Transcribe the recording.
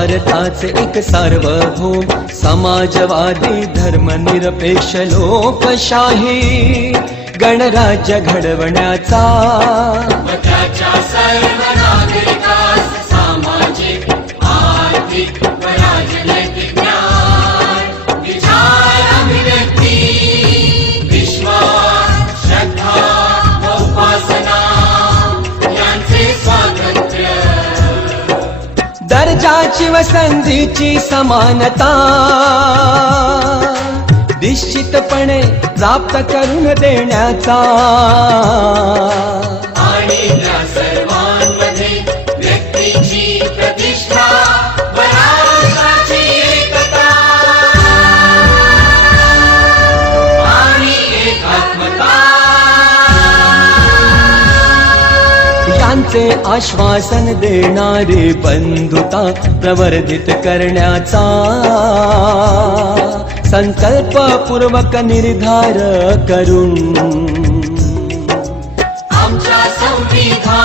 भारताचे एक सार्वभौम समाजवादी धर्मनिरपेक्ष लोकशाही गणराज्य घडवण्याचा व त्याच्या सर्व नागरिकास सामाजिक आर्थिक व राजनैतिक न्याय विचार अभिव्यक्ती विश्वास श्रद्धा व उपासना यांचे स्वातंत्र्य दर्जाची व संधीची समानता निश्चितपणे प्राप्त करून देण्याचा आणि त्या सर्वांमध्ये व्यक्तीची प्रतिष्ठा व राष्ट्राची एकता आणि एकात्मता यांचे आश्वासन देणारी बंधुता प्रवर्धित करण्याचा संकल्पपूर्वक निर्धार करून आमच्या संविधान